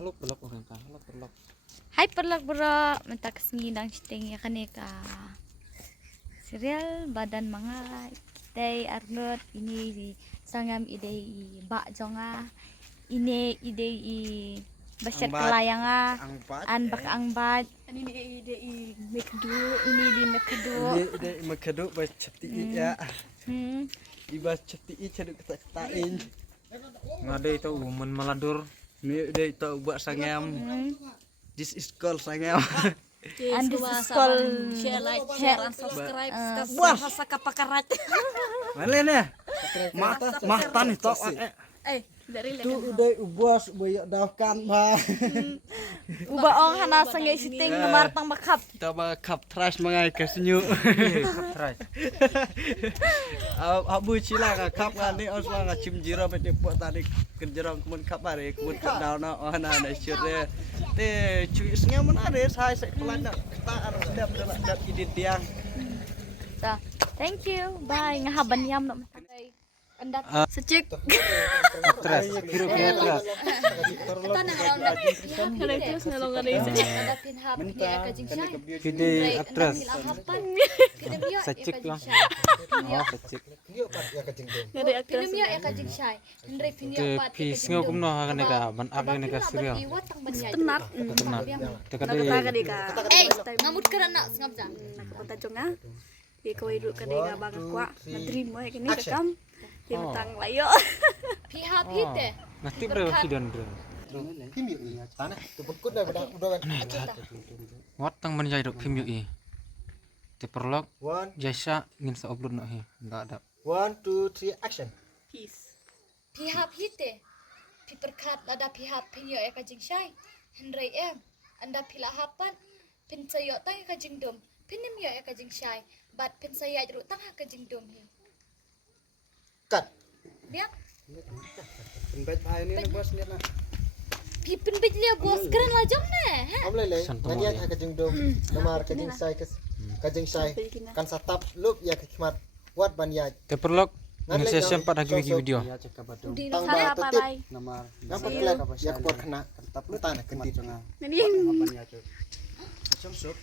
Halo pelak orang kan. Halo pelak. Hai perlak bro, mentak semidang citing ya kaneka. Serial badan mga day Arnold ini sangam ide bak jonga ini ide basir kelayanga an bak angbat ini ide mekdu ini di mekdu Ide makadu ba chapti ya. Iba chapti chadu kata-katain. Ngade itu umun maladur. Ni ide itu buat sangam. This is called sangam. and this is called share, like, share, and subscribe. Wah. Bahasa kapakarat. Mana ni? Mahtan itu. Dari Tu udah ubas boyak dafkan ba. uba ong hana sangai siting namar pang makap. Kita ba kap trash mangai kesenyu. Try. Abu cila ka kap ngani osla ka cim jira pete pot tadi kerjerong kemun kap are kemun kap dauna ona na syure. Te cuy sengam mana ada saya pelanda kita harus sedap dalam idit diang. So, thank you. Bye. Ngahaban yam no. Andat secik. Try. Kira-kira try. Kita nang ronda. Kalau itu senang ada isi. Ada pinhap ni akajing syai. Video actress. Hapan. Secik lang. Oh, secik. Dari aktress. Filmnya akajing syai. Hendrai Te pinhap pat. pis ngo kumno hakan ka ban ap ne ka serial. Tenat. Tenat. Teka Kataga de di ka. Ngamut kerana ngap jang. Kota jonga. Di kau hidup ka di ka bangga kwa. Nadrim mo kini kakam. Di matang layo. Pihap hite. Nanti berapa kidan bro? Watang menjadi dok film yuk Te perlok jasa ingin sa upload no he. Enggak ada. 1 2 3 action. Peace. Pihap hite. Piperkat ada pihap pinyo akajing syai. Hendrai anda pila hapan. Pin sayo tang akajing dom. Pinim yo akajing syai. Bat pin saya jeruk tang akajing dom ni. Cut. Dia Penbet ini bos ni nak. pipin bijlia bos keren lah jom ne. Am lele. Nanya kajeng dom. Nomor kajeng sai kajeng sai. Kan satap loop ya khidmat. Wat banyak. Te perlok ini saya sempat lagi bikin video. Di Tang sana ba apa tetip. bay? Nampak kelak ya kebor kena. Tetap lutan kendit. Nani. Macam sup.